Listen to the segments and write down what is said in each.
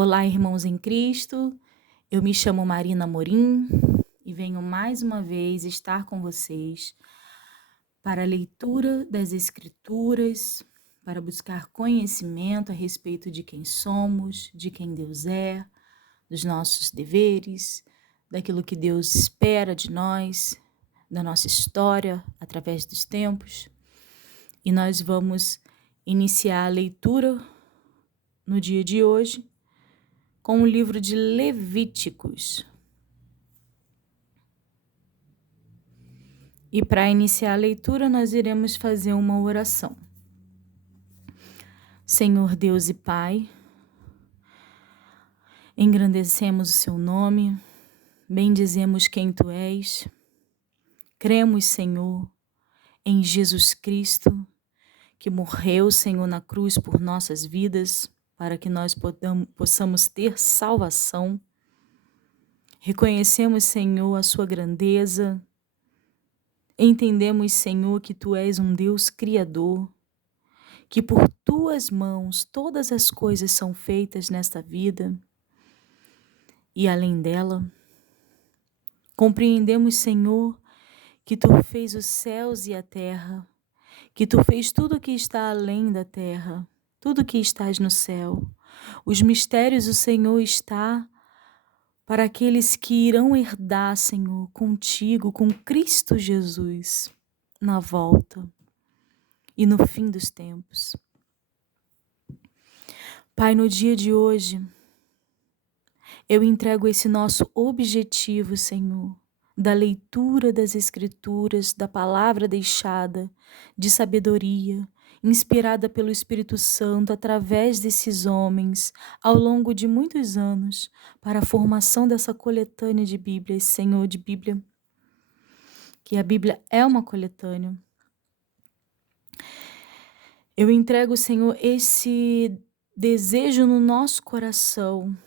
Olá, irmãos em Cristo. Eu me chamo Marina Morim e venho mais uma vez estar com vocês para a leitura das Escrituras, para buscar conhecimento a respeito de quem somos, de quem Deus é, dos nossos deveres, daquilo que Deus espera de nós, da nossa história através dos tempos. E nós vamos iniciar a leitura no dia de hoje com o livro de Levíticos. E para iniciar a leitura, nós iremos fazer uma oração. Senhor Deus e Pai, engrandecemos o seu nome, bendizemos quem tu és, cremos, Senhor, em Jesus Cristo, que morreu, Senhor, na cruz por nossas vidas, para que nós possamos ter salvação. Reconhecemos, Senhor, a sua grandeza. Entendemos, Senhor, que tu és um Deus criador, que por tuas mãos todas as coisas são feitas nesta vida e além dela. Compreendemos, Senhor, que tu fez os céus e a terra, que tu fez tudo que está além da terra, tudo que estás no céu. Os mistérios do Senhor está para aqueles que irão herdar, Senhor, contigo, com Cristo Jesus, na volta e no fim dos tempos. Pai, no dia de hoje, eu entrego esse nosso objetivo, Senhor, da leitura das Escrituras, da palavra deixada, de sabedoria, inspirada pelo Espírito Santo através desses homens, ao longo de muitos anos, para a formação dessa coletânea de Bíblias, Senhor, de Bíblia, que a Bíblia é uma coletânea. Eu entrego, Senhor, esse desejo no nosso coração,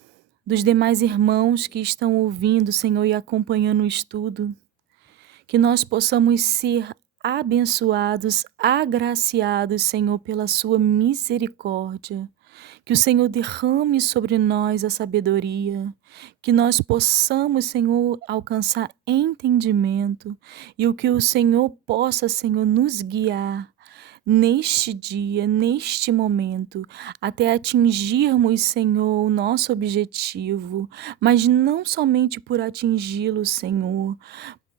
dos demais irmãos que estão ouvindo, Senhor, e acompanhando o estudo, que nós possamos ser abençoados, agraciados, Senhor, pela sua misericórdia, que o Senhor derrame sobre nós a sabedoria, que nós possamos, Senhor, alcançar entendimento e o que o Senhor possa, Senhor, nos guiar neste dia, neste momento, até atingirmos, Senhor, o nosso objetivo, mas não somente por atingi-lo, Senhor,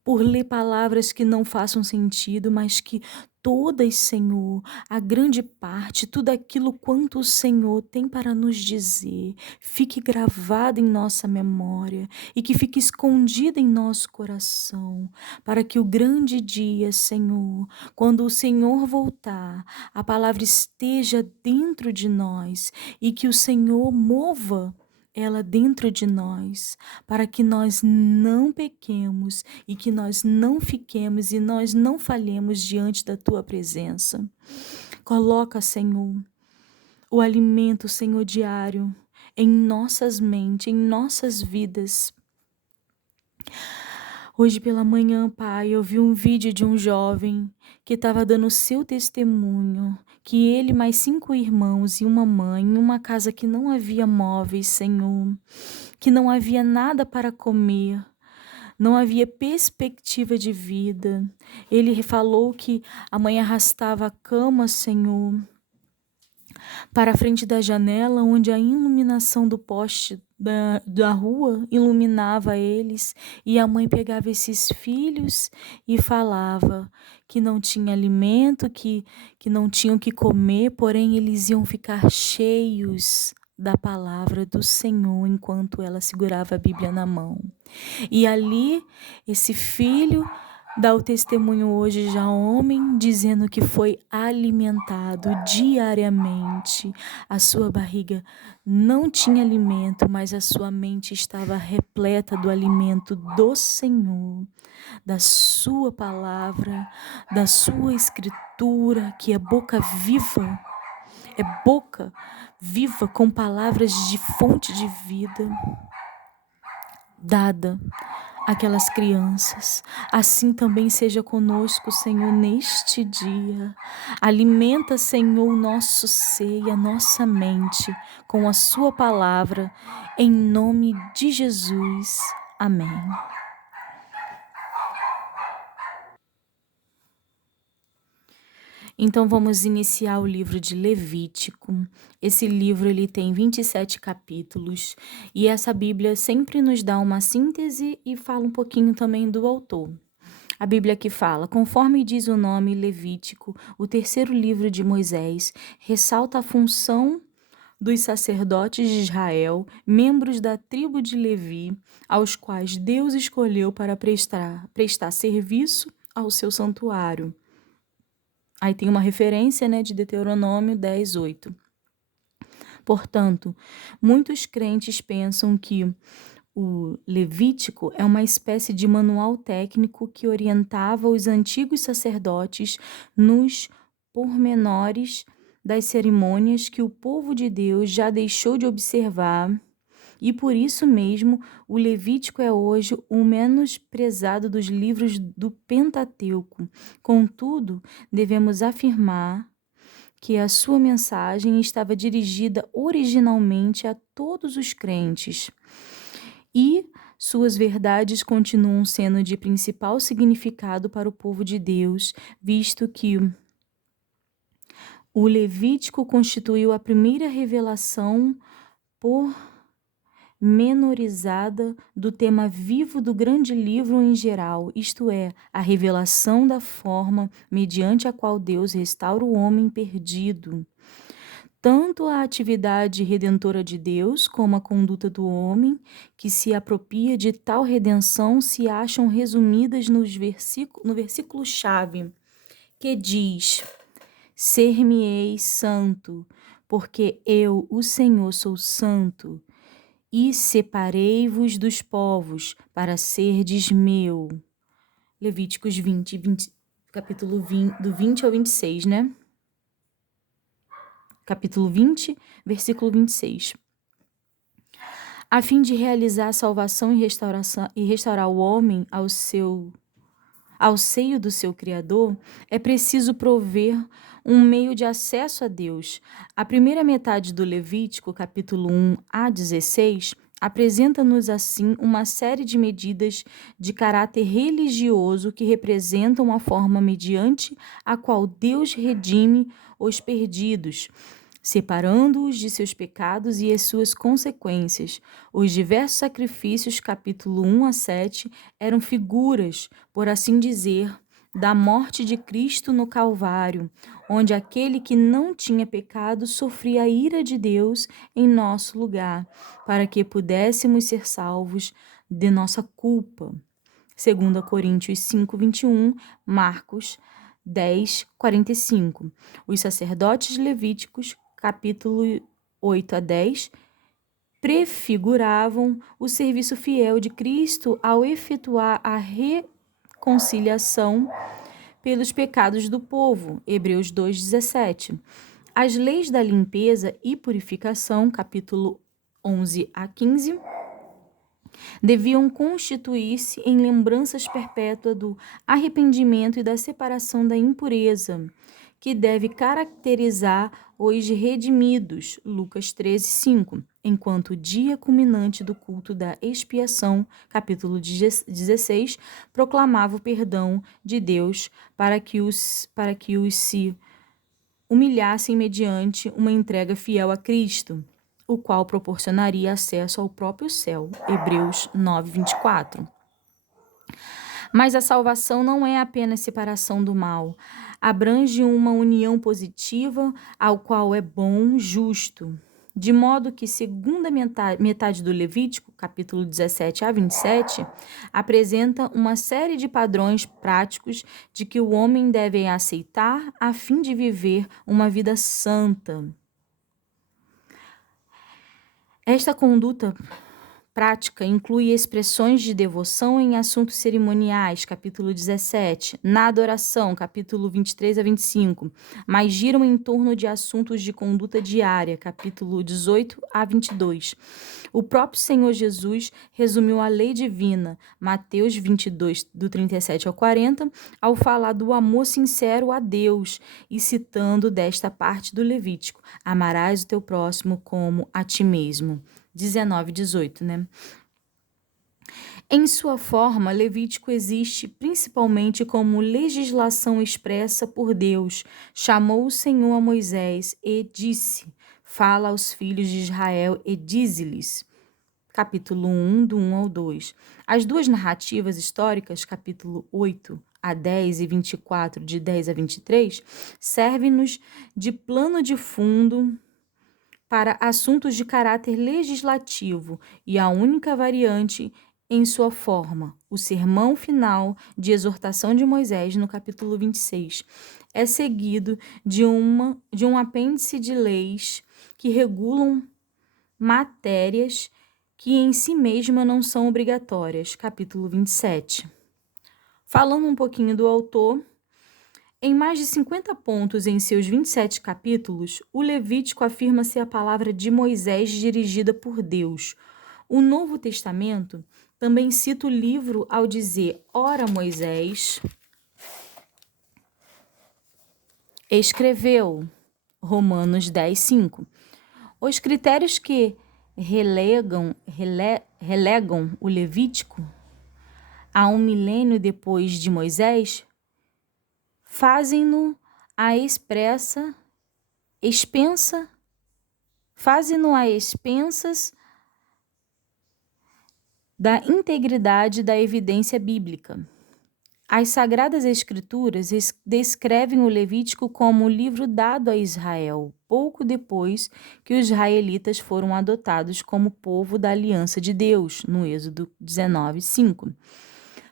por ler palavras que não façam sentido, mas que todas, Senhor, a grande parte, tudo aquilo quanto o Senhor tem para nos dizer, fique gravado em nossa memória e que fique escondido em nosso coração, para que o grande dia, Senhor, quando o Senhor voltar, a palavra esteja dentro de nós e que o Senhor mova ela dentro de nós, para que nós não pequemos e que nós não fiquemos e nós não falhemos diante da tua presença. Coloca, Senhor, o alimento, Senhor, diário em nossas mentes, em nossas vidas. Hoje pela manhã, Pai, eu vi um vídeo de um jovem que estava dando o seu testemunho, que ele mais 5 irmãos e uma mãe, em uma casa que não havia móveis, Senhor, que não havia nada para comer, não havia perspectiva de vida. Ele falou que a mãe arrastava a cama, Senhor, para a frente da janela, onde a iluminação do poste da rua iluminava eles, e a mãe pegava esses filhos e falava que não tinha alimento, que não tinham que comer, porém eles iam ficar cheios da palavra do Senhor enquanto ela segurava a Bíblia na mão. E ali, esse filho dá o testemunho hoje já homem, dizendo que foi alimentado diariamente. A sua barriga não tinha alimento, mas a sua mente estava repleta do alimento do Senhor, da sua palavra, da sua escritura, que é boca viva, com palavras de fonte de vida, dada aquelas crianças. Assim também seja conosco, Senhor, neste dia. Alimenta, Senhor, o nosso ser e a nossa mente com a sua palavra, em nome de Jesus. Amém. Então vamos iniciar o livro de Levítico. Esse livro ele tem 27 capítulos e essa Bíblia sempre nos dá uma síntese e fala um pouquinho também do autor. A Bíblia aqui fala: conforme diz o nome Levítico, o terceiro livro de Moisés, ressalta a função dos sacerdotes de Israel, membros da tribo de Levi, aos quais Deus escolheu para prestar serviço ao seu santuário. Aí tem uma referência, de Deuteronômio 10:8. Portanto, muitos crentes pensam que o Levítico é uma espécie de manual técnico que orientava os antigos sacerdotes nos pormenores das cerimônias que o povo de Deus já deixou de observar, e por isso mesmo o Levítico é hoje o menos prezado dos livros do Pentateuco. Contudo, devemos afirmar que a sua mensagem estava dirigida originalmente a todos os crentes e suas verdades continuam sendo de principal significado para o povo de Deus, visto que o Levítico constituiu a primeira revelação pormenorizada do tema vivo do grande livro em geral, isto é, a revelação da forma mediante a qual Deus restaura o homem perdido. Tanto a atividade redentora de Deus como a conduta do homem que se apropria de tal redenção se acham resumidas no versículo-chave, que diz: Ser-me-ei santo, porque eu, o Senhor, sou santo, e separei-vos dos povos para serdes meu. Levíticos 20, capítulo 20, do 20 ao 26, Capítulo 20, versículo 26. A fim de realizar a salvação e restaurar o homem ao seio do seu Criador, é preciso prover um meio de acesso a Deus. A primeira metade do Levítico, capítulo 1 a 16, apresenta-nos assim uma série de medidas de caráter religioso que representam a forma mediante a qual Deus redime os perdidos, separando-os de seus pecados e as suas consequências. Os diversos sacrifícios, capítulo 1 a 7, eram figuras, por assim dizer, da morte de Cristo no Calvário, onde aquele que não tinha pecado sofria a ira de Deus em nosso lugar, para que pudéssemos ser salvos de nossa culpa. 2 Coríntios 5:21, Marcos 10:45. Os sacerdotes levíticos, capítulo 8 a 10, prefiguravam o serviço fiel de Cristo ao efetuar a reconciliação pelos pecados do povo. Hebreus 2:17. As leis da limpeza e purificação, capítulo 11 a 15, deviam constituir-se em lembranças perpétuas do arrependimento e da separação da impureza, que deve caracterizar os redimidos, Lucas 13:5, enquanto o dia culminante do culto da expiação, capítulo 16, proclamava o perdão de Deus para que os se humilhassem mediante uma entrega fiel a Cristo, o qual proporcionaria acesso ao próprio céu, Hebreus 9:24. Mas a salvação não é apenas separação do mal, abrange uma união positiva ao qual é bom, justo. De modo que segunda metade do Levítico, capítulo 17 a 27, apresenta uma série de padrões práticos de que o homem deve aceitar a fim de viver uma vida santa. Esta conduta prática inclui expressões de devoção em assuntos cerimoniais, capítulo 17, na adoração, capítulo 23 a 25, mas giram em torno de assuntos de conduta diária, capítulo 18 a 22. O próprio Senhor Jesus resumiu a lei divina, Mateus 22, do 37 ao 40, ao falar do amor sincero a Deus e citando desta parte do Levítico: amarás o teu próximo como a ti mesmo. 19, 18, né? Em sua forma, Levítico existe principalmente como legislação expressa por Deus. Chamou o Senhor a Moisés e disse: fala aos filhos de Israel e dize-lhes. Capítulo 1, do 1 ao 2. As duas narrativas históricas, capítulo 8 a 10 e 24, de 10 a 23, servem-nos de plano de fundo para assuntos de caráter legislativo e a única variante em sua forma, o sermão final de exortação de Moisés, no capítulo 26, é seguido de um apêndice de leis que regulam matérias que em si mesma não são obrigatórias, capítulo 27. Falando um pouquinho do autor, em mais de 50 pontos em seus 27 capítulos, o Levítico afirma ser a palavra de Moisés dirigida por Deus. O Novo Testamento também cita o livro ao dizer: ora, Moisés escreveu, Romanos 10, 5. Os critérios que relegam o Levítico a um milênio depois de Moisés fazem-no a expensas da integridade da evidência bíblica. As Sagradas Escrituras descrevem o Levítico como o livro dado a Israel, pouco depois que os israelitas foram adotados como povo da aliança de Deus, no Êxodo 19, 5.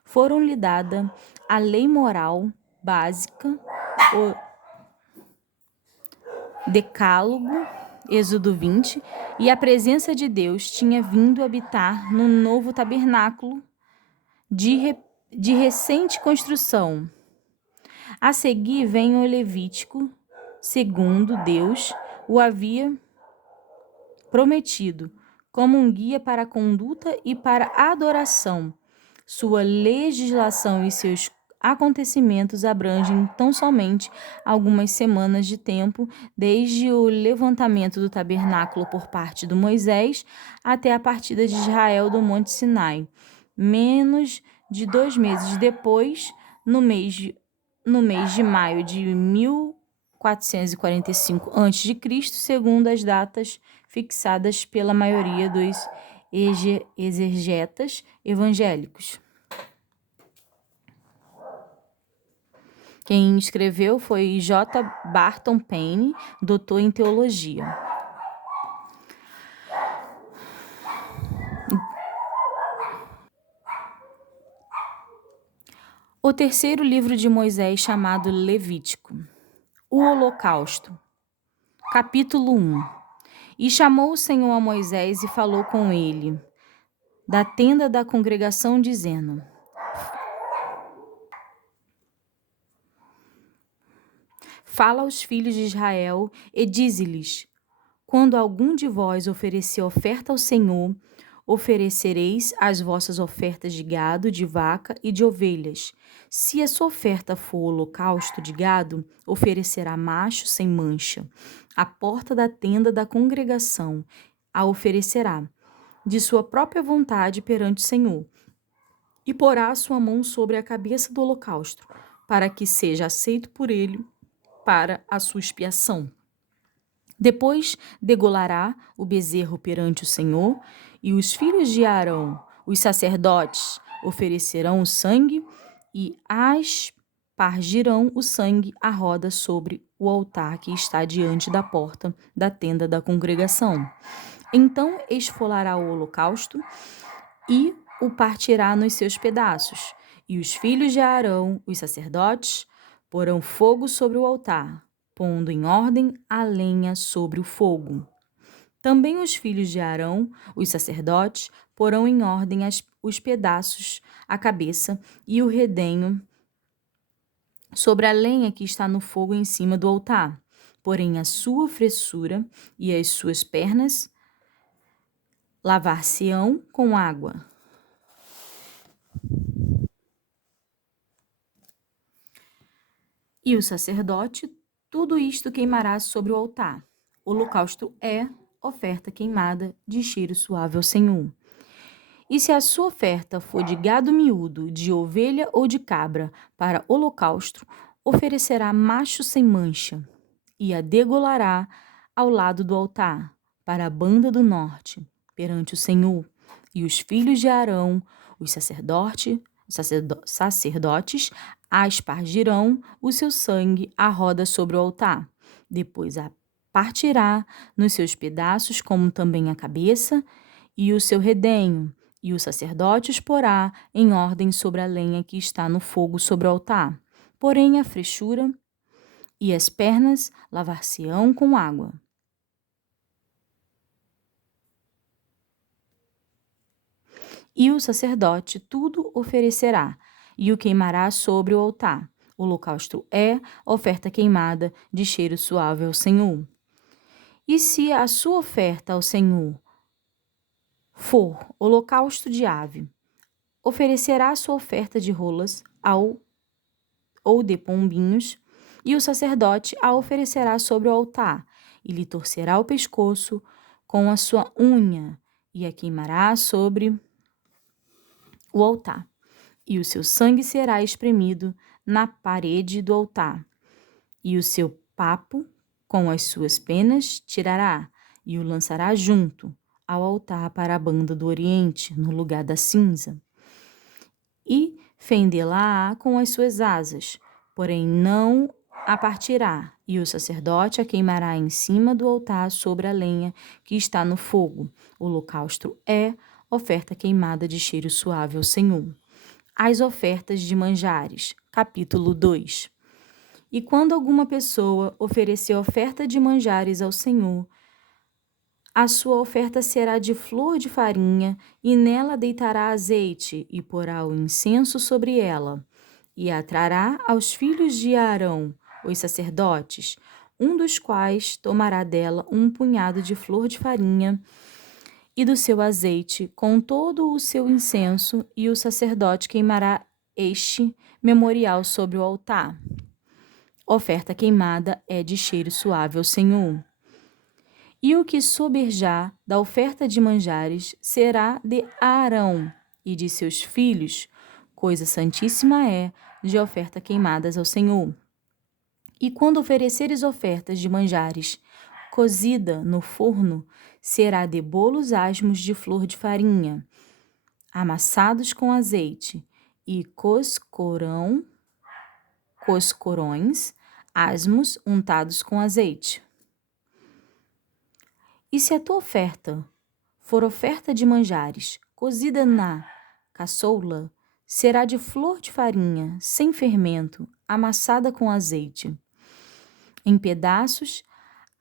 Foram-lhe dada a lei moral básica, o Decálogo, Êxodo 20, e a presença de Deus tinha vindo habitar no novo tabernáculo de recente construção. A seguir vem o Levítico, segundo Deus o havia prometido, como um guia para a conduta e para a adoração. Sua legislação e seus acontecimentos abrangem tão somente algumas semanas de tempo, desde o levantamento do tabernáculo por parte de Moisés até a partida de Israel do Monte Sinai. Menos de 2 meses depois, no mês de maio de 1445 a.C., segundo as datas fixadas pela maioria dos exegetas evangélicos. Quem escreveu foi J. Barton Payne, doutor em teologia. O terceiro livro de Moisés, chamado Levítico. O Holocausto. Capítulo 1. E chamou o Senhor a Moisés e falou com ele, da tenda da congregação, dizendo: fala aos filhos de Israel e dize-lhes: quando algum de vós oferecer oferta ao Senhor, oferecereis as vossas ofertas de gado, de vaca e de ovelhas. Se a sua oferta for holocausto de gado, oferecerá macho sem mancha. À porta da tenda da congregação a oferecerá, de sua própria vontade perante o Senhor, e porá a sua mão sobre a cabeça do holocausto, para que seja aceito por ele para a sua expiação. Depois degolará o bezerro perante o Senhor, e os filhos de Arão, os sacerdotes, oferecerão o sangue e aspargirão o sangue à roda sobre o altar que está diante da porta da tenda da congregação. Então esfolará o holocausto e o partirá nos seus pedaços. E os filhos de Arão, os sacerdotes, porão fogo sobre o altar, pondo em ordem a lenha sobre o fogo. Também os filhos de Arão, os sacerdotes, porão em ordem os pedaços, a cabeça e o redenho sobre a lenha que está no fogo em cima do altar. Porém, a sua fressura e as suas pernas lavar-se-ão com água. E o sacerdote tudo isto queimará sobre o altar. O holocausto é oferta queimada de cheiro suave ao Senhor. E se a sua oferta for de gado miúdo, de ovelha ou de cabra, para holocausto, oferecerá macho sem mancha, e a degolará ao lado do altar, para a banda do norte, perante o Senhor. E os filhos de Arão, os sacerdotes, aspargirão o seu sangue à roda sobre o altar. Depois a partirá nos seus pedaços, como também a cabeça e o seu redenho, e o sacerdote os porá em ordem sobre a lenha que está no fogo sobre o altar. Porém, a frechura e as pernas lavar-se-ão com água. E o sacerdote tudo oferecerá, e o queimará sobre o altar. O holocausto é oferta queimada de cheiro suave ao Senhor. E se a sua oferta ao Senhor for holocausto de ave, oferecerá a sua oferta de rolas ou de pombinhos, e o sacerdote a oferecerá sobre o altar, e lhe torcerá o pescoço com a sua unha, e a queimará sobre o altar. E o seu sangue será espremido na parede do altar, e o seu papo com as suas penas tirará, e o lançará junto ao altar para a banda do oriente, no lugar da cinza. E fendê-la-á com as suas asas, porém não a partirá, e o sacerdote a queimará em cima do altar sobre a lenha que está no fogo. O holocausto é oferta queimada de cheiro suave ao Senhor. As ofertas de manjares. Capítulo 2. E quando alguma pessoa oferecer oferta de manjares ao Senhor, a sua oferta será de flor de farinha, e nela deitará azeite, e porá o incenso sobre ela. E a trará aos filhos de Arão, os sacerdotes, um dos quais tomará dela um punhado de flor de farinha e do seu azeite, com todo o seu incenso, e o sacerdote queimará este memorial sobre o altar. Oferta queimada é de cheiro suave ao Senhor. E o que soberjar da oferta de manjares será de Arão e de seus filhos, coisa santíssima é de oferta queimadas ao Senhor. E quando ofereceres ofertas de manjares cozida no forno, será de bolos asmos de flor de farinha, amassados com azeite, e coscorões asmos untados com azeite. E se a tua oferta for oferta de manjares, cozida na caçoula, será de flor de farinha, sem fermento, amassada com azeite. Em pedaços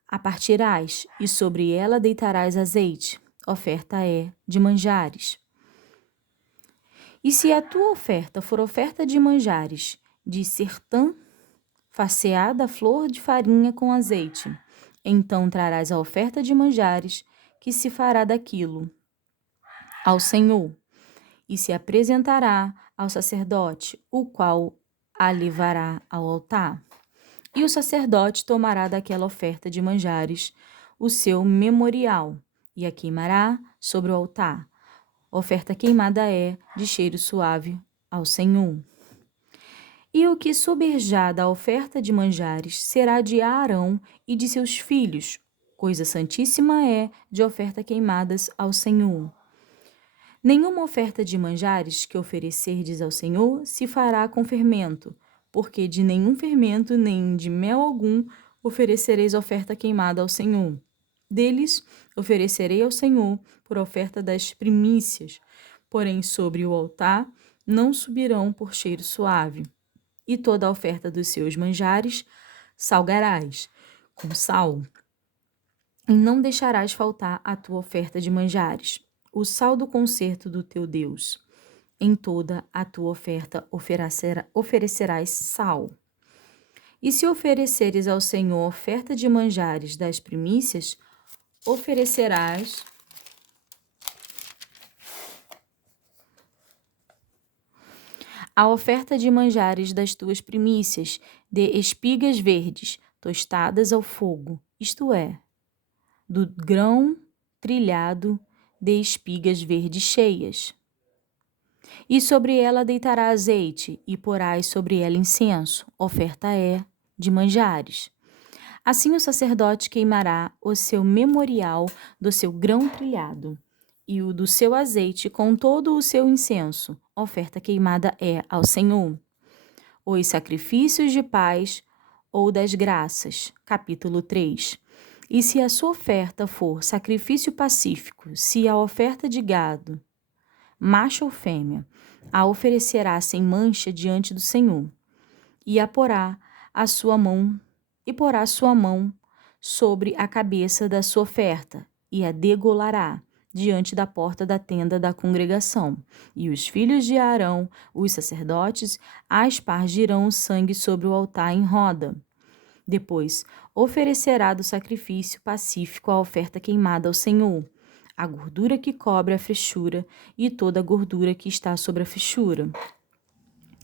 a partirás, e sobre ela deitarás azeite. Oferta é de manjares. E se a tua oferta for oferta de manjares, de sertã, faceada a flor de farinha com azeite, então trarás a oferta de manjares, que se fará daquilo ao Senhor, e se apresentará ao sacerdote, o qual a levará ao altar. E o sacerdote tomará daquela oferta de manjares o seu memorial, e a queimará sobre o altar. Oferta queimada é de cheiro suave ao Senhor. E o que soberjar da oferta de manjares será de Arão e de seus filhos, coisa santíssima é de oferta queimadas ao Senhor. Nenhuma oferta de manjares que oferecerdes ao Senhor se fará com fermento, porque de nenhum fermento nem de mel algum oferecereis oferta queimada ao Senhor. Deles oferecerei ao Senhor por oferta das primícias, porém sobre o altar não subirão por cheiro suave. E toda a oferta dos seus manjares salgarás com sal. e não deixarás faltar a tua oferta de manjares, o sal do concerto do teu Deus. Em toda a tua oferta oferecerás sal. E se ofereceres ao Senhor oferta de manjares das primícias, oferecerás a oferta de manjares das tuas primícias, de espigas verdes, tostadas ao fogo, isto é, do grão trilhado de espigas verdes cheias. E sobre ela deitará azeite, e porás sobre ela incenso, oferta é de manjares. Assim o sacerdote queimará o seu memorial do seu grão trilhado, e o do seu azeite com todo o seu incenso, oferta queimada é ao Senhor. Os sacrifícios de paz ou das graças, capítulo 3. E se a sua oferta for sacrifício pacífico, se a oferta de gado, macho ou fêmea, a oferecerá sem mancha diante do Senhor, e porá a sua mão sobre a cabeça da sua oferta, e a degolará diante da porta da tenda da congregação. E os filhos de Arão, os sacerdotes, aspargirão o sangue sobre o altar em roda. Depois, oferecerá do sacrifício pacífico a oferta queimada ao Senhor, a gordura que cobre a frechura e toda a gordura que está sobre a frechura.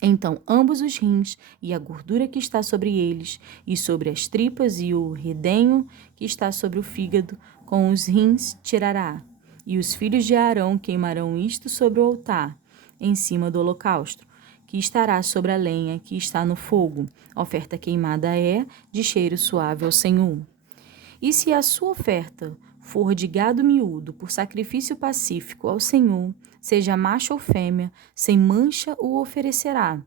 Então ambos os rins e a gordura que está sobre eles, e sobre as tripas e o redenho que está sobre o fígado, com os rins tirará. E os filhos de Arão queimarão isto sobre o altar, em cima do holocausto, que estará sobre a lenha que está no fogo. Oferta queimada é de cheiro suave ao Senhor. E se a sua oferta for de gado miúdo por sacrifício pacífico ao Senhor, seja macho ou fêmea, sem mancha o oferecerá.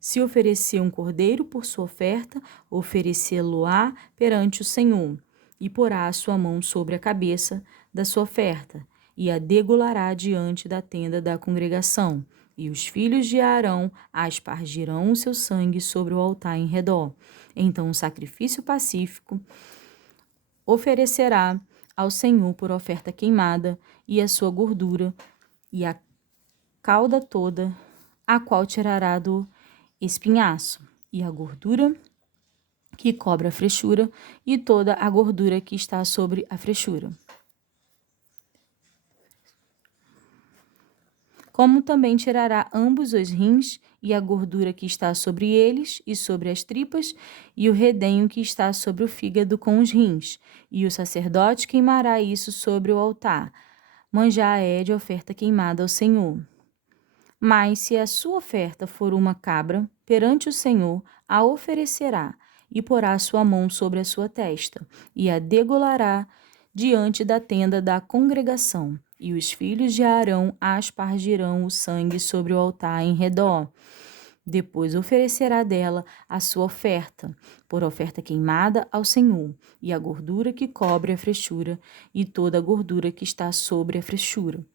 Se oferecer um cordeiro por sua oferta, oferecê-lo-á perante o Senhor, e porá a sua mão sobre a cabeça da sua oferta, e a degolará diante da tenda da congregação. E os filhos de Arão aspargirão o seu sangue sobre o altar em redor. Então o sacrifício pacífico oferecerá ao Senhor por oferta queimada, e a sua gordura, e a cauda toda, a qual tirará do espinhaço, e a gordura que cobre a frechura, e toda a gordura que está sobre a frechura. Como também tirará ambos os rins, e a gordura que está sobre eles, e sobre as tripas, e o redenho que está sobre o fígado com os rins. E o sacerdote queimará isso sobre o altar. Manjar é de oferta queimada ao Senhor. Mas se a sua oferta for uma cabra, perante o Senhor a oferecerá, e porá a sua mão sobre a sua testa, e a degolará diante da tenda da congregação. E os filhos de Arão aspargirão o sangue sobre o altar em redor. Depois oferecerá dela a sua oferta, por oferta queimada ao Senhor, e a gordura que cobre a frechura, e toda a gordura que está sobre a frechura.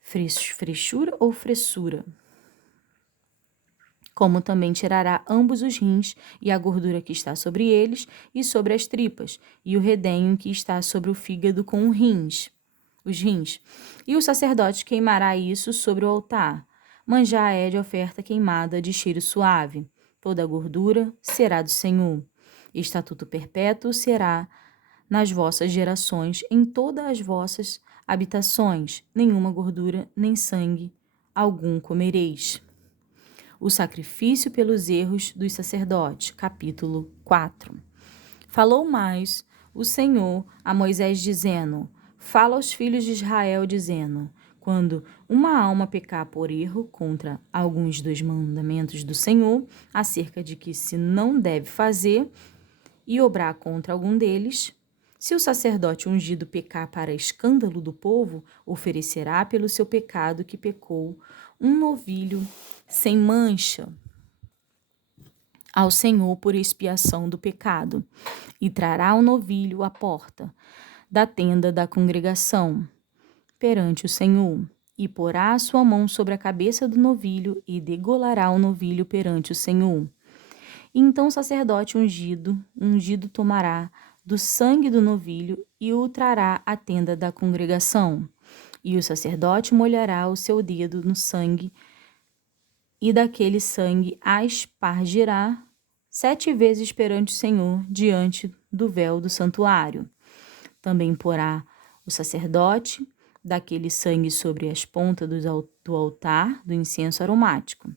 Frechura ou fressura? Como também tirará ambos os rins, e a gordura que está sobre eles, e sobre as tripas, e o redenho que está sobre o fígado com os rins. E o sacerdote queimará isso sobre o altar. Manjar é de oferta queimada de cheiro suave. Toda a gordura será do Senhor. Estatuto perpétuo será nas vossas gerações, em todas as vossas habitações. Nenhuma gordura, nem sangue algum comereis. O sacrifício pelos erros dos sacerdotes, capítulo 4. Falou mais o Senhor a Moisés, dizendo: Fala aos filhos de Israel, dizendo: Quando uma alma pecar por erro contra alguns dos mandamentos do Senhor, acerca de que se não deve fazer, e obrar contra algum deles, se o sacerdote ungido pecar para escândalo do povo, oferecerá pelo seu pecado que pecou um novilho sem mancha ao Senhor por expiação do pecado, e trará o novilho à porta da tenda da congregação perante o Senhor, e porá a sua mão sobre a cabeça do novilho, e degolará o novilho perante o Senhor. E então o sacerdote ungido tomará do sangue do novilho e o trará à tenda da congregação. E o sacerdote molhará o seu dedo no sangue, e daquele sangue aspargirá 7 vezes perante o Senhor, diante do véu do santuário. Também porá o sacerdote daquele sangue sobre as pontas do altar do incenso aromático,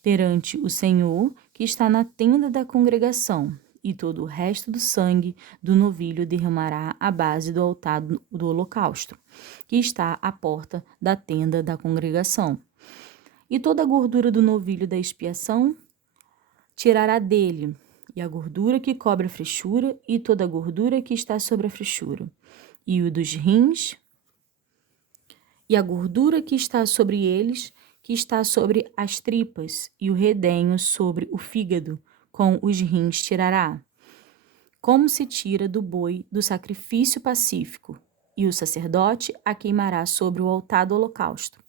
perante o Senhor, que está na tenda da congregação, e todo o resto do sangue do novilho derramará à base do altar do holocausto, que está à porta da tenda da congregação. E toda a gordura do novilho da expiação tirará dele, e a gordura que cobre a frechura, e toda a gordura que está sobre a frechura, e o dos rins, e a gordura que está sobre eles, que está sobre as tripas, e o redenho sobre o fígado, com os rins tirará, como se tira do boi do sacrifício pacífico, e o sacerdote a queimará sobre o altar do holocausto.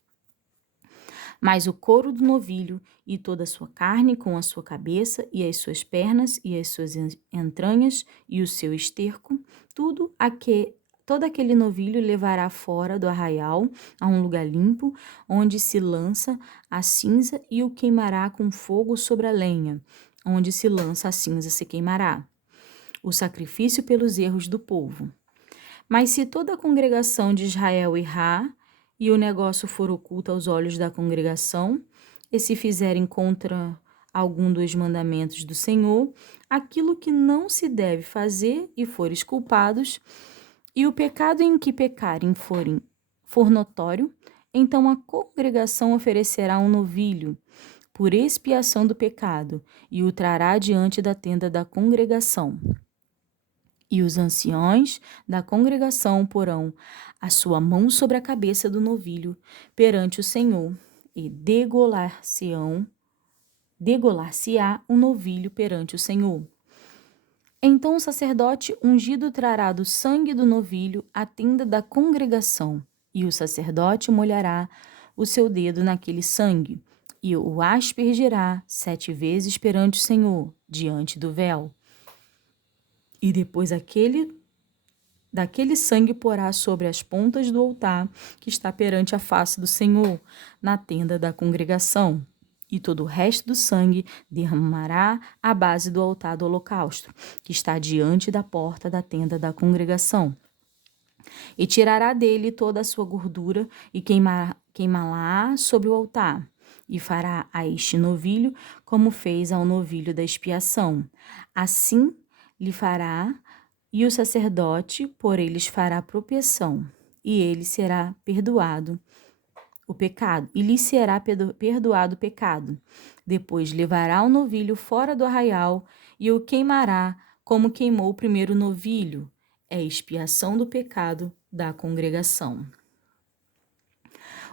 Mas o couro do novilho e toda a sua carne, com a sua cabeça e as suas pernas e as suas entranhas e o seu esterco, todo aquele novilho levará fora do arraial a um lugar limpo, onde se lança a cinza, e o queimará com fogo sobre a lenha, onde se lança a cinza se queimará. O sacrifício pelos erros do povo. Mas se toda a congregação de Israel errar, e o negócio for oculto aos olhos da congregação, e se fizerem contra algum dos mandamentos do Senhor, aquilo que não se deve fazer, e forem culpados, e o pecado em que pecarem for notório, então a congregação oferecerá um novilho por expiação do pecado, e o trará diante da tenda da congregação. E os anciões da congregação porão a sua mão sobre a cabeça do novilho perante o Senhor, e degolar-se-á o novilho perante o Senhor. Então o sacerdote ungido trará do sangue do novilho a tenda da congregação, e o sacerdote molhará o seu dedo naquele sangue, e o aspergirá 7 vezes perante o Senhor, diante do véu. E depois daquele sangue porá sobre as pontas do altar que está perante a face do Senhor, na tenda da congregação. E todo o resto do sangue derramará à base do altar do holocausto, que está diante da porta da tenda da congregação. E tirará dele toda a sua gordura e queimá-la sobre o altar. E fará a este novilho como fez ao novilho da expiação. Assim lhe fará, e o sacerdote por eles fará propiciação, e ele será perdoado o pecado, e lhe será perdoado o pecado. Depois levará o novilho fora do arraial e o queimará, como queimou o primeiro novilho. É expiação do pecado da congregação.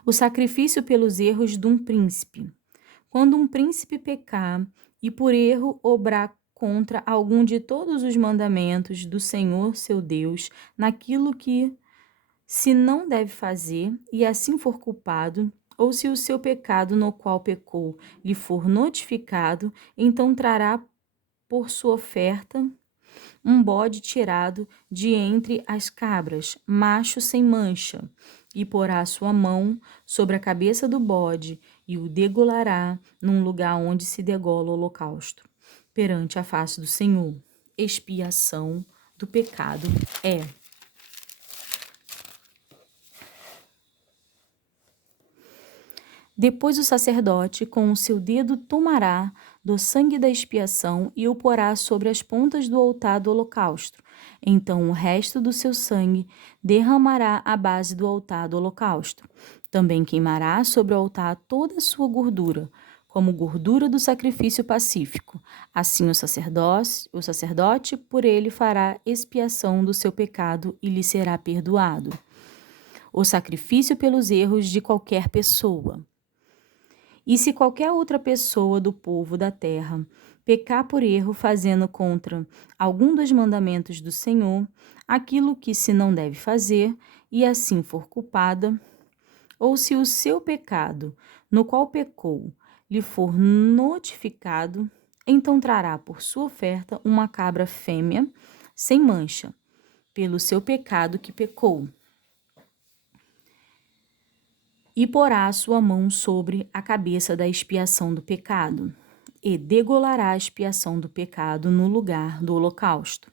O sacrifício pelos erros de um príncipe. Quando um príncipe pecar e por erro obrar contra algum de todos os mandamentos do Senhor seu Deus, naquilo que se não deve fazer, e assim for culpado, ou se o seu pecado no qual pecou lhe for notificado, então trará por sua oferta um bode tirado de entre as cabras, macho sem mancha, e porá a sua mão sobre a cabeça do bode, e o degolará num lugar onde se degola o holocausto, perante a face do Senhor. Expiação do pecado é. Depois o sacerdote com o seu dedo tomará do sangue da expiação e o porá sobre as pontas do altar do holocausto. Então o resto do seu sangue derramará à base do altar do holocausto. Também queimará sobre o altar toda a sua gordura, como gordura do sacrifício pacífico. Assim o sacerdote por ele fará expiação do seu pecado e lhe será perdoado. O sacrifício pelos erros de qualquer pessoa. E se qualquer outra pessoa do povo da terra pecar por erro fazendo contra algum dos mandamentos do Senhor, aquilo que se não deve fazer, e assim for culpada, ou se o seu pecado, no qual pecou, lhe for notificado, então trará por sua oferta uma cabra fêmea, sem mancha, pelo seu pecado que pecou. E porá a sua mão sobre a cabeça da expiação do pecado, e degolará a expiação do pecado no lugar do holocausto.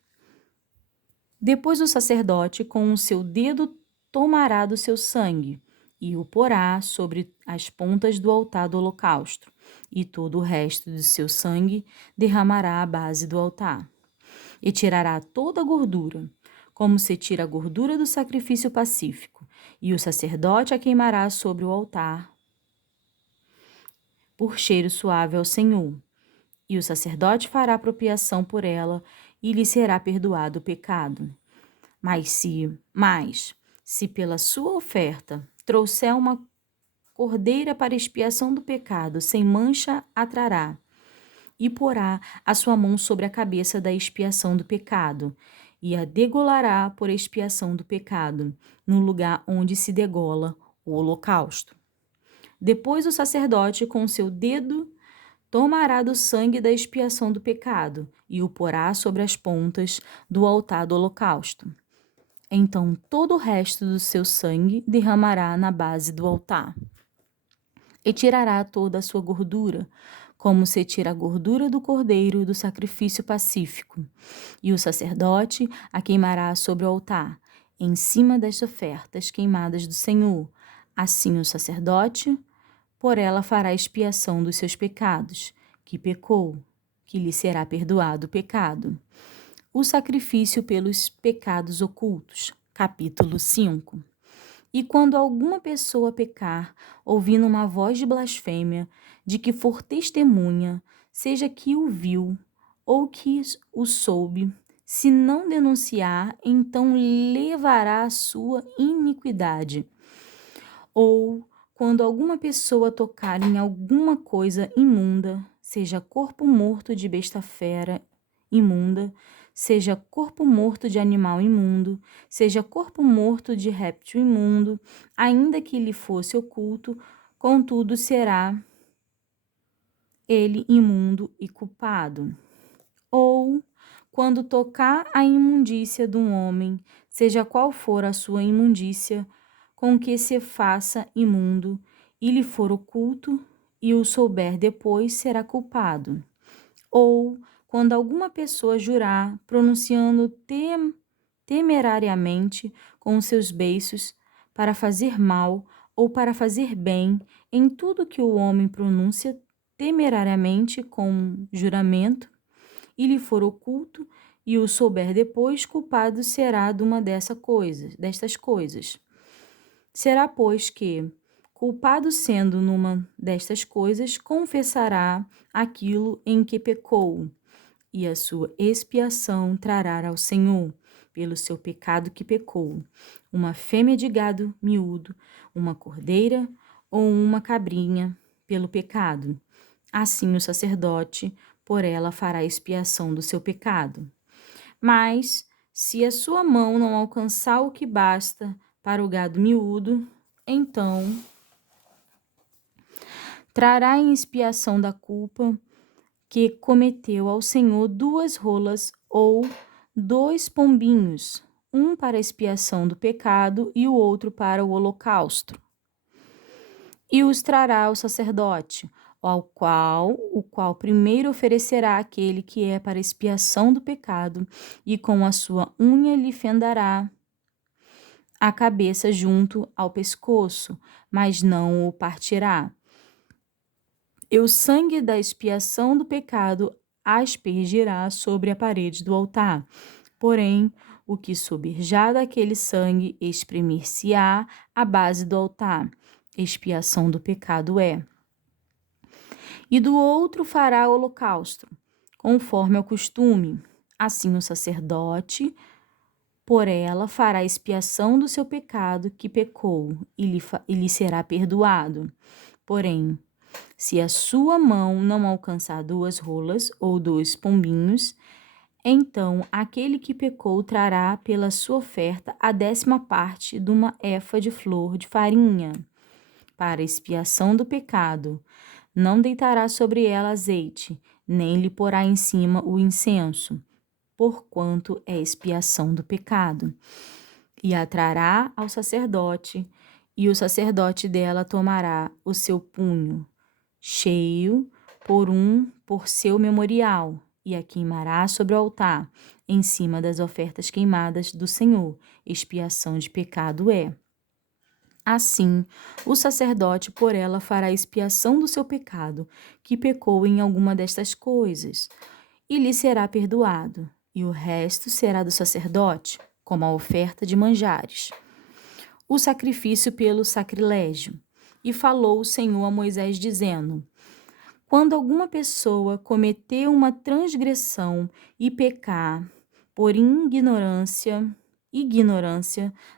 Depois o sacerdote com o seu dedo tomará do seu sangue, e o porá sobre as pontas do altar do holocausto, e todo o resto do seu sangue derramará à base do altar. E tirará toda a gordura, como se tira a gordura do sacrifício pacífico, e o sacerdote a queimará sobre o altar, por cheiro suave ao Senhor. E o sacerdote fará apropriação por ela, e lhe será perdoado o pecado. Mas se pela sua oferta trouxer uma cordeira para expiação do pecado, sem mancha a trará, e porá a sua mão sobre a cabeça da expiação do pecado, e a degolará por expiação do pecado, no lugar onde se degola o holocausto. Depois o sacerdote, com seu dedo, tomará do sangue da expiação do pecado, e o porá sobre as pontas do altar do holocausto. Então todo o resto do seu sangue derramará na base do altar. E tirará toda a sua gordura, como se tira a gordura do cordeiro do sacrifício pacífico. E o sacerdote a queimará sobre o altar, em cima das ofertas queimadas do Senhor. Assim o sacerdote, por ela fará expiação dos seus pecados, que pecou, que lhe será perdoado o pecado. O sacrifício pelos pecados ocultos. Capítulo 5. E quando alguma pessoa pecar, ouvindo uma voz de blasfêmia, de que for testemunha, seja que o viu ou que o soube, se não denunciar, então levará a sua iniquidade. Ou quando alguma pessoa tocar em alguma coisa imunda, seja corpo morto de besta fera imunda, seja corpo morto de animal imundo, seja corpo morto de réptil imundo, ainda que lhe fosse oculto, contudo será ele imundo e culpado. Ou quando tocar a imundícia de um homem, seja qual for a sua imundícia, com que se faça imundo, e lhe for oculto, e o souber depois, será culpado. Ou quando alguma pessoa jurar, pronunciando temerariamente com os seus beiços, para fazer mal ou para fazer bem, em tudo que o homem pronuncia temerariamente com juramento, e lhe for oculto, e o souber depois, culpado será de uma destas coisas. Será, pois, que, culpado sendo numa destas coisas, confessará aquilo em que pecou, e a sua expiação trará ao Senhor, pelo seu pecado que pecou, uma fêmea de gado miúdo, uma cordeira ou uma cabrinha, pelo pecado. Assim o sacerdote, por ela, fará expiação do seu pecado. Mas, se a sua mão não alcançar o que basta para o gado miúdo, então trará em expiação da culpa que cometeu ao Senhor 2 rolas ou 2 pombinhos, um para a expiação do pecado e o outro para o holocausto. E os trará ao sacerdote, o qual primeiro oferecerá aquele que é para expiação do pecado, e com a sua unha lhe fendará a cabeça junto ao pescoço, mas não o partirá. E o sangue da expiação do pecado aspergirá sobre a parede do altar. Porém, o que subir daquele sangue exprimir-se-á à base do altar. Expiação do pecado é. E do outro fará holocausto, conforme ao costume. Assim o sacerdote, por ela, fará expiação do seu pecado que pecou, e lhe será perdoado. Porém, se a sua mão não alcançar 2 rolas ou 2 pombinhos, então aquele que pecou trará pela sua oferta a 10ª parte de uma efa de flor de farinha, para expiação do pecado. Não deitará sobre ela azeite, nem lhe porá em cima o incenso. porquanto é expiação do pecado. E a trará ao sacerdote, e o sacerdote dela tomará o seu punho cheio por seu memorial, e a queimará sobre o altar, em cima das ofertas queimadas do Senhor. Expiação de pecado é. Assim, o sacerdote por ela fará expiação do seu pecado, que pecou em alguma destas coisas, e lhe será perdoado, e o resto será do sacerdote, como a oferta de manjares. O sacrifício pelo sacrilégio. E falou o Senhor a Moisés, dizendo: quando alguma pessoa cometer uma transgressão e pecar por ignorância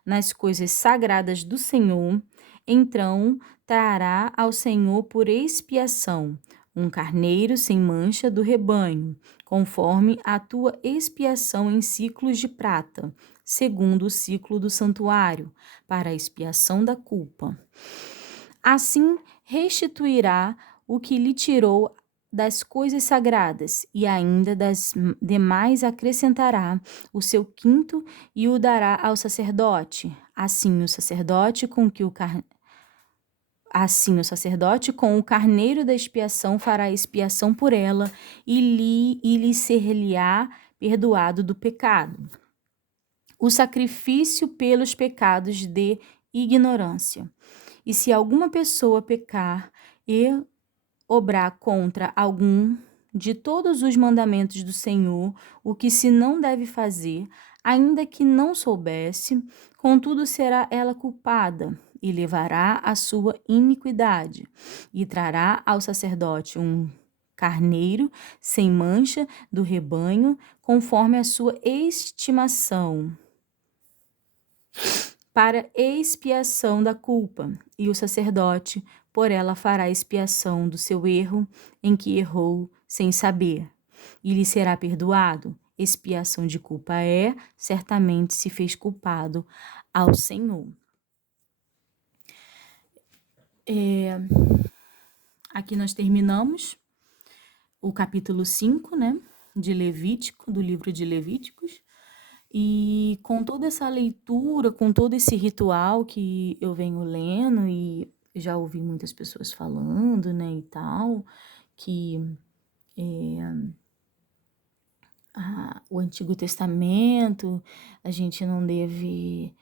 nas coisas sagradas do Senhor, então trará ao Senhor por expiação um carneiro sem mancha do rebanho, conforme a tua expiação em ciclos de prata, segundo o ciclo do santuário, para a expiação da culpa. Assim restituirá o que lhe tirou das coisas sagradas, e ainda das demais acrescentará o seu quinto e o dará ao sacerdote. Assim o sacerdote com o carneiro da expiação fará expiação por ela, e lhe ser-lhe-á perdoado do pecado. O sacrifício pelos pecados de ignorância. E se alguma pessoa pecar e obrar contra algum de todos os mandamentos do Senhor, o que se não deve fazer, ainda que não soubesse, contudo será ela culpada, e levará a sua iniquidade, e trará ao sacerdote um carneiro sem mancha do rebanho, conforme a sua estimação, para expiação da culpa, e o sacerdote por ela fará expiação do seu erro em que errou sem saber, e lhe será perdoado. Expiação de culpa é, certamente se fez culpado ao Senhor. Aqui nós terminamos o capítulo 5, né, de Levítico, do livro de Levíticos. E com toda essa leitura, com todo esse ritual que eu venho lendo, e já ouvi muitas pessoas falando, né, e tal, que o Antigo Testamento, a gente não deve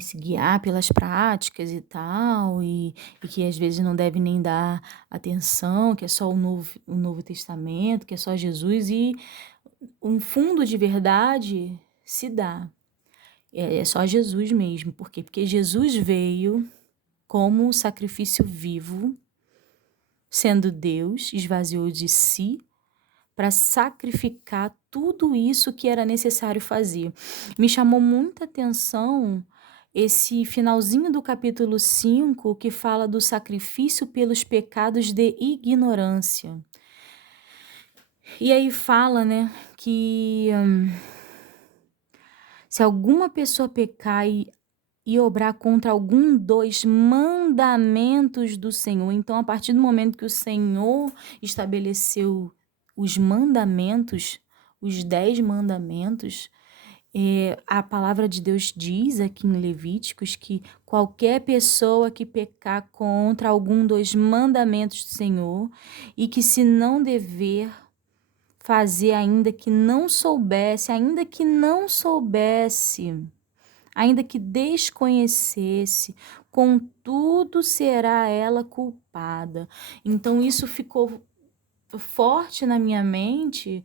se guiar pelas práticas e tal, e que às vezes não deve nem dar atenção, que é só o Novo Testamento, que é só Jesus, e um fundo de verdade se dá. É só Jesus mesmo. Por quê? Porque Jesus veio como sacrifício vivo, sendo Deus, esvaziou de si para sacrificar tudo isso que era necessário fazer. Me chamou muita atenção esse finalzinho do capítulo 5, que fala do sacrifício pelos pecados de ignorância. E aí fala, né, que se alguma pessoa pecar e obrar contra algum dos mandamentos do Senhor, então a partir do momento que o Senhor estabeleceu os mandamentos, os 10 mandamentos, a palavra de Deus diz aqui em Levíticos que qualquer pessoa que pecar contra algum dos mandamentos do Senhor e que se não dever fazer ainda que desconhecesse, contudo será ela culpada. Então isso ficou forte na minha mente,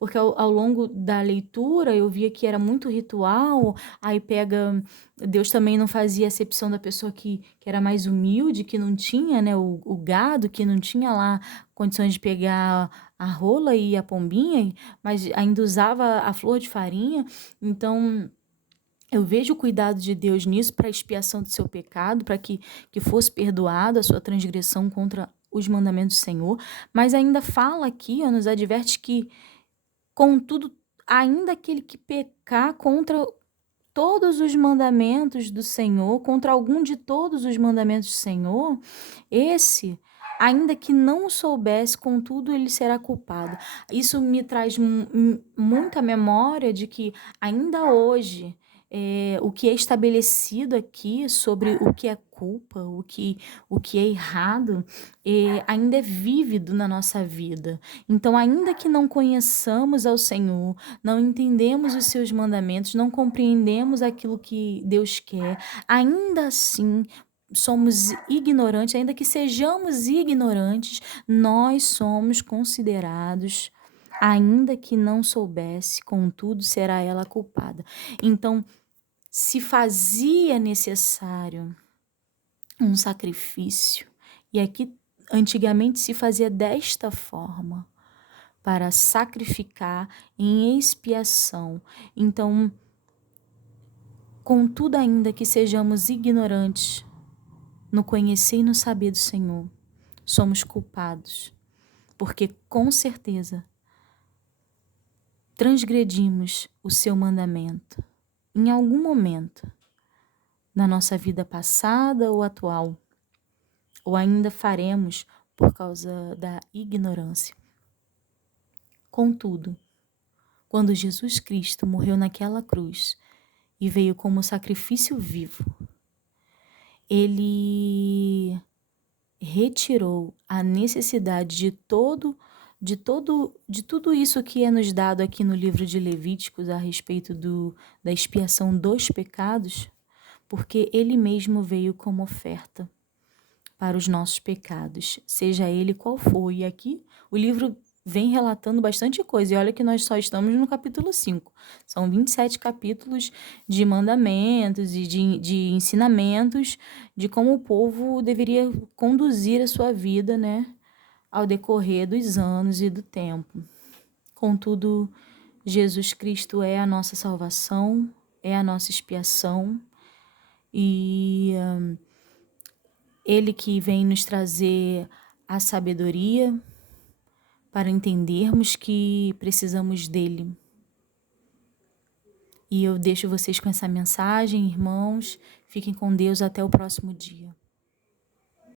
porque ao longo da leitura eu via que era muito ritual, aí Deus também não fazia acepção da pessoa que era mais humilde, que não tinha, né, o gado, que não tinha lá condições de pegar a rola e a pombinha, mas ainda usava a flor de farinha. Então eu vejo o cuidado de Deus nisso para a expiação do seu pecado, para que fosse perdoado a sua transgressão contra os mandamentos do Senhor, mas ainda fala aqui, nos adverte que, contudo, ainda aquele que pecar contra todos os mandamentos do Senhor, contra algum de todos os mandamentos do Senhor, esse ainda que não soubesse, contudo ele será culpado. Isso me traz muita memória de que ainda hoje, o que é estabelecido aqui sobre o que é culpa, o que é errado, ainda é vívido na nossa vida. Então, ainda que não conheçamos ao Senhor, não entendemos os seus mandamentos, não compreendemos aquilo que Deus quer, ainda assim somos ignorantes, ainda que sejamos ignorantes, nós somos considerados, ainda que não soubesse, contudo será ela culpada. Então, se fazia necessário um sacrifício, e aqui antigamente se fazia desta forma, para sacrificar em expiação. Então, contudo, ainda que sejamos ignorantes no conhecer e no saber do Senhor, somos culpados, porque com certeza transgredimos o seu mandamento em algum momento na nossa vida passada ou atual, ou ainda faremos por causa da ignorância. Contudo, quando Jesus Cristo morreu naquela cruz e veio como sacrifício vivo, ele retirou a necessidade de tudo isso que é nos dado aqui no livro de Levíticos a respeito da expiação dos pecados, porque ele mesmo veio como oferta para os nossos pecados, seja ele qual for. E aqui o livro vem relatando bastante coisa, e olha que nós só estamos no capítulo 5. São 27 capítulos de mandamentos e de ensinamentos de como o povo deveria conduzir a sua vida, né, ao decorrer dos anos e do tempo. Contudo, Jesus Cristo é a nossa salvação, é a nossa expiação, e Ele que vem nos trazer a sabedoria para entendermos que precisamos dele. E eu deixo vocês com essa mensagem, irmãos. Fiquem com Deus até o próximo dia.